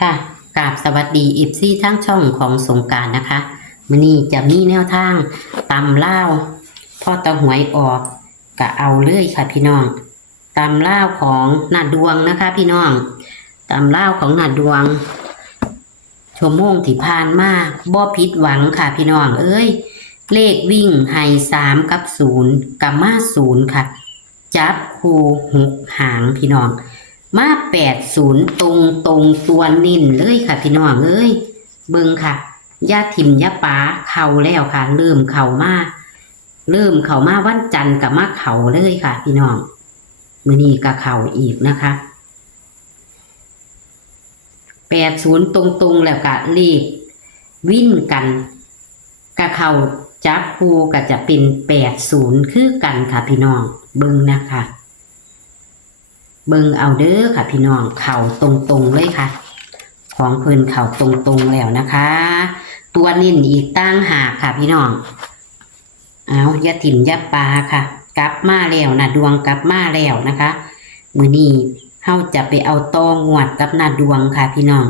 ค่ะกราบสวัสดีอีฟซี่ทั้งช่องของสงกรานต์นะคะมื้อนี้จะมีแนวทางตำลาวพอตะหวยออกก็เอาเลยค่ะพี่น้องตำลาวของนาดวงนะคะพี่น้องตำลาวของนาดวงชั่วโมงที่ผ่านมาบ่ผิดหวังค่ะพี่น้องเอ้ยเลขวิ่งให้3กับ0กับมา0ค่ะจับคู่6หางพี่น้องมา80ตรงตัวนิ่นเลยค่ะพี่น้องเอ้ยเบิ่งค่ะย่าถิ่มย่าป๋าเข่าแล้วค่ะเริ่มเข่ามาวันจันทร์กับมาเข่าเลยค่ะพี่น้องมื้อนี้ก็เข่าอีกนะคะ80ตรงแล้วก็เลขวิ่นกันกับเข่าจับคู่ก็จะเป็น80คือกันค่ะพี่น้องเบิ่งนะคะเบิ่งเอาเด้อค่ะพี่น้องเข่าตรงเลยค่ะของเพิ่นเข่าตรงแล้วนะคะตัวนิ่นอีกตั้งหากค่ะพี่น้องเอาอย่าถิ่มอย่าปลาค่ะกลับมาแล้วนะดวงกลับมาแล้วนะคะมื้อนี้เฮาจะไปเอาตองวดกับนาดวงค่ะพี่น้อง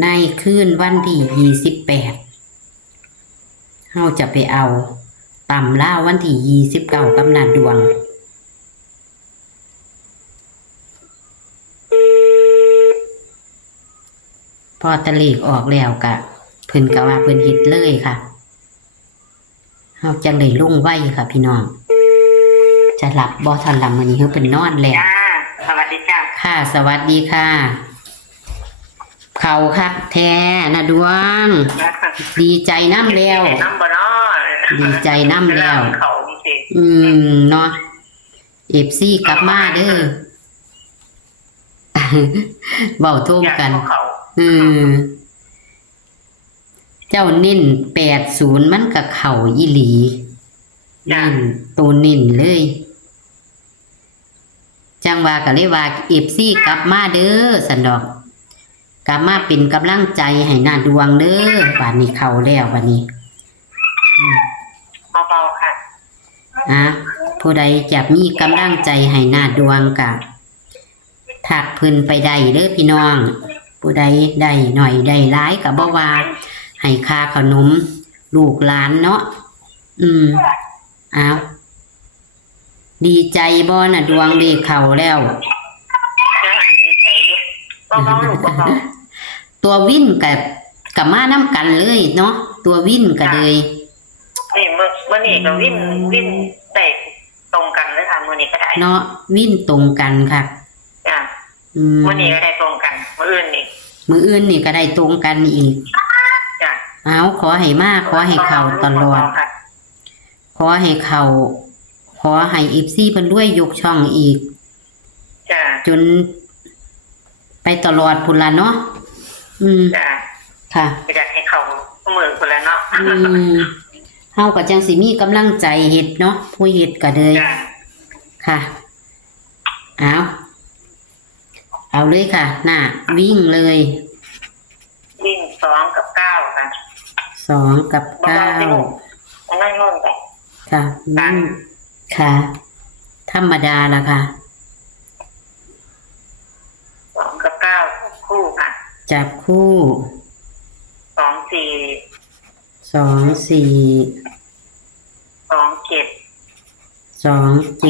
ในคืนวันที่28เฮาจะไปเอาตำล่าวันที่29กับนาดวงพอตะเลขออกแล้วกะเพิ่นก็ว่าเพิ่นเฮ็ดเลยค่ะเฮาจังได้ลงไว้ค่ะพี่น้องจะหลับบ่ทันหลับมื้อนี้เฮาเพิ่นนอนแล้วจ้าสวัสดีจ้าค่ะสวัสดีค่ะเขาคักแท้นะดวงดีใจน้ำแล้วน้ำบ่เนาะดีใจน้ำแล้วเขาสิเนาะFC กลับมาเด้อเว้าโทมกันเจ้านิ่น80มันก็เข้าอีหลีนิ่นตัวนิ่นเลยจังว่าก็เลยว่า FC กลับมาเด้อสันดอกกลับมาเป็นกำลังใจให้หน้าดวงเด้อบัดนี้เข้าแล้วบัดนี้เบาๆค่ะผู้ใดจะมีกำลังใจให้หน้าดวงกะถักเพิ่นไปได้เด้อพี่น้องผู้ใดได้หน่อยได้หลายก็บ่ว่าให้ค่าขนมลูกหลานเนาะดีใจบ่น่ะดวงดีเข้าแล้วตัววิ่นกับมาน้ำกันเลยเนาะตัววิ่นกันเลยนี่เมื่อนี้ก็วิ่นได้ตรงกันเลยค่ะมื่อนี้ก็ได้เนาะวิ่นตรงกันค่ะจ้ะมื่อนี้ก็ได้ตรงกันมื้ออื่นนี่ก็ได้ตรงกันอีกจ้ะขอให้มากขอให้เข้าตลอดขอให้เข้าขอให้FCเพิ่นด้วยยกช่องอีกจ้ะจนไปตลอดพุ่นล่ะเนาะจ้ะค่ะอยากให้เข้ามื้อพุ่นล่ะเนาะเฮาก็จังสิมีกำลังใจเฮ็ดเนาะผู้เฮ็ดก็เลยค่ะเอาเลยค่ะหน้าวิ่งเลยวิ่ง2กับ9ค่ะ2กับ9นั่งลงไปค่ะวิ่งค่ะธรรมดาล่ะค่ะ2กับ9คู่ค่ะจับคู่2 4 2 4 2 7 2 7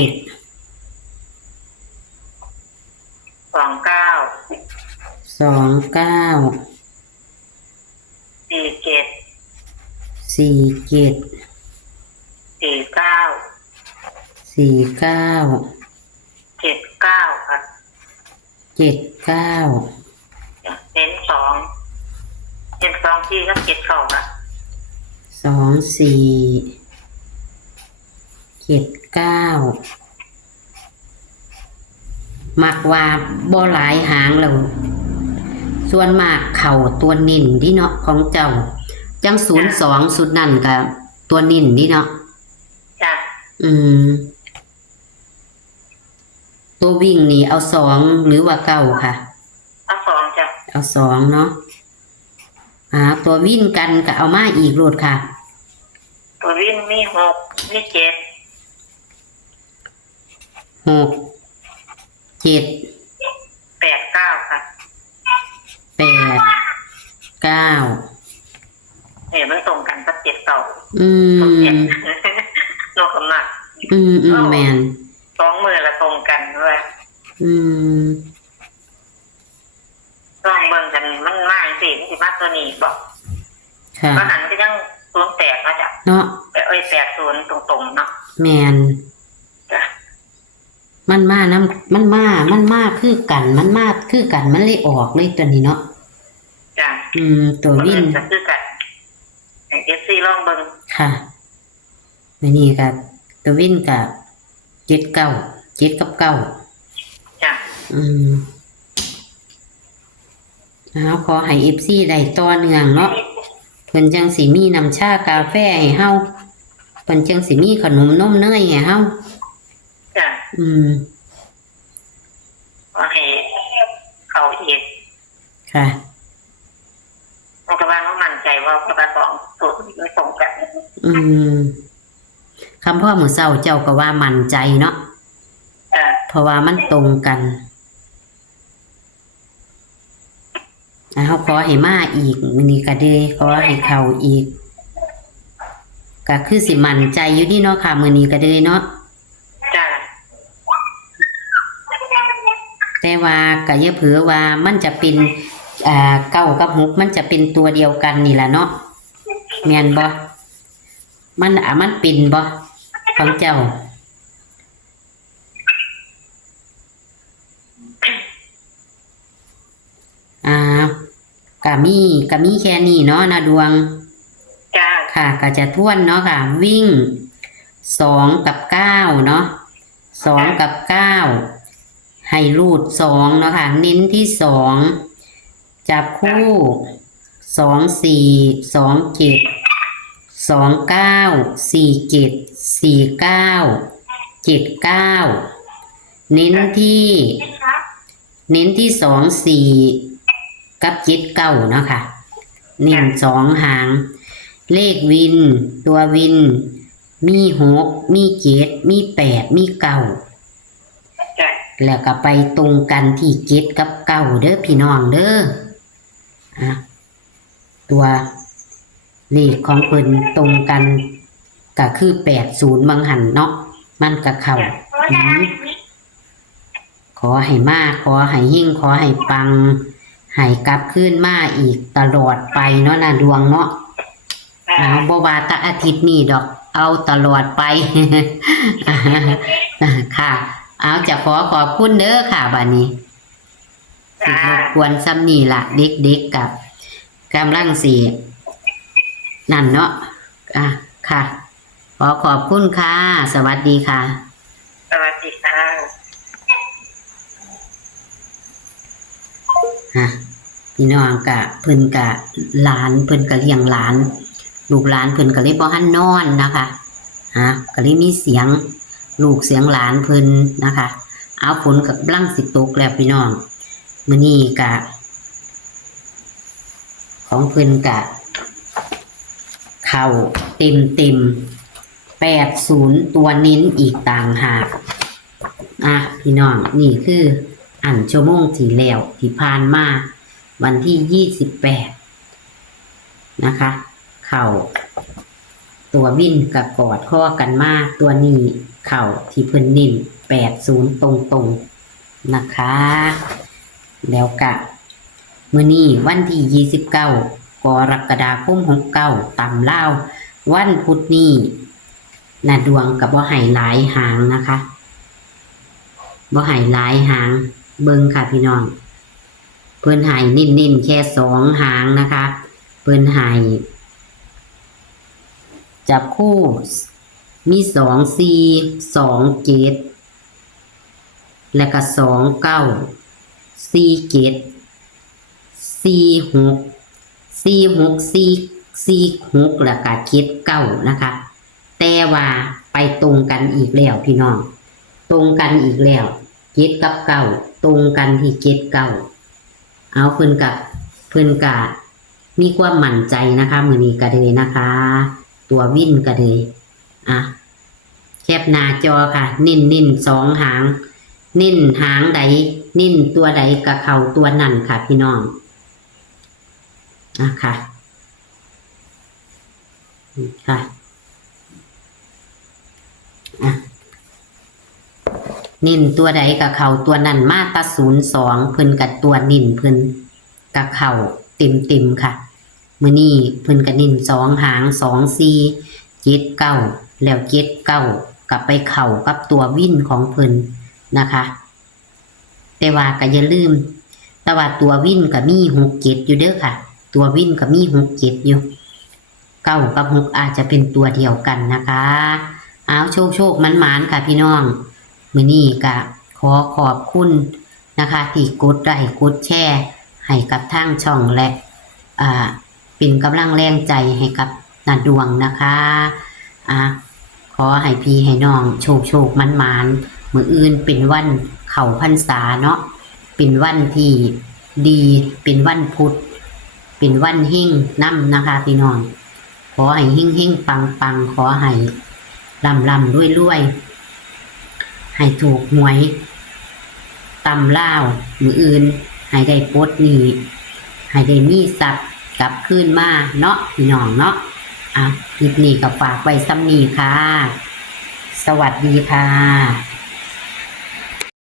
2 9 2 9 4 7 4 7 4 9 4 9 7 9ค่ะ7 9เน้น2ที่ก็7เข้าค่ะ2 4 7 9มักว่าบ่หลายหางแล้วส่วนมากเข่าตัวนิ่นดิเนาะของเจ้าจัง02สุดนั่นก็ตัวนิ่นดิเนาะจ้ะตัววิ่งนี่เอา2หรือว่า9ค่ะเอา2จ้ะเอา2เนาะตัววิ่งกันก็เอามาอีกโลดค่ะตัววิ่งมี6มี7 6 7 8 9ค่ะ 8 9เนี่ยมันตรงกันกับ7 เก่า อื ตรงเนี่ย ม โลกมาก แม่น 2 มือละตรงกันด้วย อืม ต้องเบิ่งกันมันมากสิมันสิมากตัวนี้บอก ค่ะ ก็หันก็ยัง08มาจ้ะ เนาะ แต่80ตรงๆเนาะ แม่น จ้ะ มันมาคือกัน มันมาคือกัน มันเลยออกเลยตัวนี้เนาะ จ้ะ ตัววิน ก็คือกันให้ FC ลองเบิ่ง ค่ะมื้อนี้ก็ตัววินก็7 9 7กับ9 จ้ะ เอาขอให้ FC ได้ต่อเนื่องเนาะเพิ่นจังสิมีน้ำชากาแฟให้เฮาเพิ่นจังสิมีขนมนมเนยให้เฮา จ้ะ ขอให้เขาอีก ค่ะ รัฐบาลก็มั่นใจว่ารัฐบาล2สูตรไม่ตรงกัน คำพ่อมื้อเช้าเจ้าก็ว่ามั่นใจเนาะ จ้ะ เพราะว่ามันตรงกันเฮาขอให้มาอีกมื้อนี้ก็เด้ขอให้เข้าอีกก็คือสิมั่นใจอยู่นี่เนาะค่ะมื้อนี้ก็เด้เนาะ จ้ะ แต่ว่าก็อย่าเผือว่ามันจะเป็น9กับ6มันจะเป็นตัวเดียวกันนี่ล่ะเนาะแม่นบ่มันเป็นบ่ของเจ้า ก็มีแค่นี้เนาะนะดวง จ้ะ ค่ะก็จะทวนเนาะค่ะ วิ่ง2กับ9เนาะ2กับ9ให้รูด2เนาะค่ะเน้นที่2จับคู่2 4 2 7 2 9 4 7 4 9 7 9เน้นที่2 4กับ7 9เนาะค่ะเน้น2หางเลขวินตัววินมี6มี7มี8มี9 จ้ะ แล้วก็ไปตรงกันที่7กับ9เด้อพี่น้องเด้อตัวเลขของเพิ่นตรงกันก็คือ80บางหันเนาะมันก็เข้าขอให้มาขอให้ยิ่งขอให้ปังให้กลับคืนมาอีกตลอดไปเนาะนะดวงเนาะเอาบ่ว่าแต่อาทิตย์นี้ดอกเอาตลอดไป ค่ะเอาจะขอบคุณเด้อค่ะบัดนี้สิรบกวนซ้ำนี่ล่ะเด็กๆกับกำลังสินั่นเนาะค่ะขอบคุณค่ะสวัสดีค่ะ สวัสดีค่ะ พี่น้องกะเพิ่นกะหลานเพิ่นกะเลี้ยงหลานลูกหลานเพิ่นก็เลยบ่ทันนอนนะคะก็เลยมีเสียงลูกเสียงหลานเพิ่นนะคะเอาฝนกับกำลังสิตกแล้วพี่น้องมื้อนี้กะของเพิ่นกะเข้าเต็ม80ตัวเน้นอีกต่างหากพี่น้องนี่คืออันชั่วโมงที่แล้วที่ผ่านมาวันที่28นะคะเข้าตัววินกับกอดข้อกันมาตัวนี้เข้าที่เพิ่นนิ่ม80ตรงๆนะคะแล้วกะมื้อนี้วันที่29กรกฎาคม69ตำลาววันพุธนี้น่ะดวงกับบ่ให้หลายหางนะคะบ่ให้หลายหางเบิ่งค่ะพี่น้องเพิ่นให้นิ่มๆแค่2หางนะคะเพิ่นให้จับคู่มี2 4 2 7แล้วก็2 9 4 7 4 6 4 6 4 6แล้วก็7 9นะคะแต่ว่าไปตรงกันอีกแล้วพี่น้องตรงกันอีกแล้ว7กับ9ตรงกันที่7 9เอาเพิ่นกะมีความมั่นใจนะคะมื้อนี้ก็เลยนะคะตัววินก็เลยแคปหน้าจอค่ะนิ่น2หางนิ่นหางใดนิ่นตัวใดก็เข้าตัวนั่นค่ะพี่น้อง ค่ะค่ะนิ่นตัวใดกับเขาตัวนั้นมาตา02เพิ่นกับตัวนิ่นเพิ่นกับเขาเต็มค่ะมื้อนี้เพิ่นกับนิ่น2หาง24 79แล้ว79กับไปเข้ากับตัววิ่นของเพิ่นนะคะแต่ว่าก็อย่าลืมแต่ว่าตัววิ่นก็มี67อยู่เด้อค่ะตัววิ่นก็มี67อยู่9กับ6อาจจะเป็นตัวเดียวกันนะคะเอาโชคมันๆค่ะพี่น้องมื้อนี้ก็ขอขอบคุณนะคะที่กดไลค์กดแชร์ให้กับทางช่องและเป็นกำลังแรงใจให้กับนาดวงนะคะขอให้พี่ให้น้องโชคมันมื้ออื่นเป็นวันเข้าพรรษาเนาะเป็นวันที่ดีเป็นวันพุธเป็นวันเฮงนํนะคะพี่น้องขอให้เฮงปังขอให้ร่ำรวยให้ถูกหวยตำล่าวมื้ออื่นให้ได้ปลดหนี้ให้ได้มีทรัพย์กลับคืนมาเนาะพี่น้องเนาะคลิปนี้ก็ฝากไว้ซ้ำนี้ค่ะสวัสดีค่ะ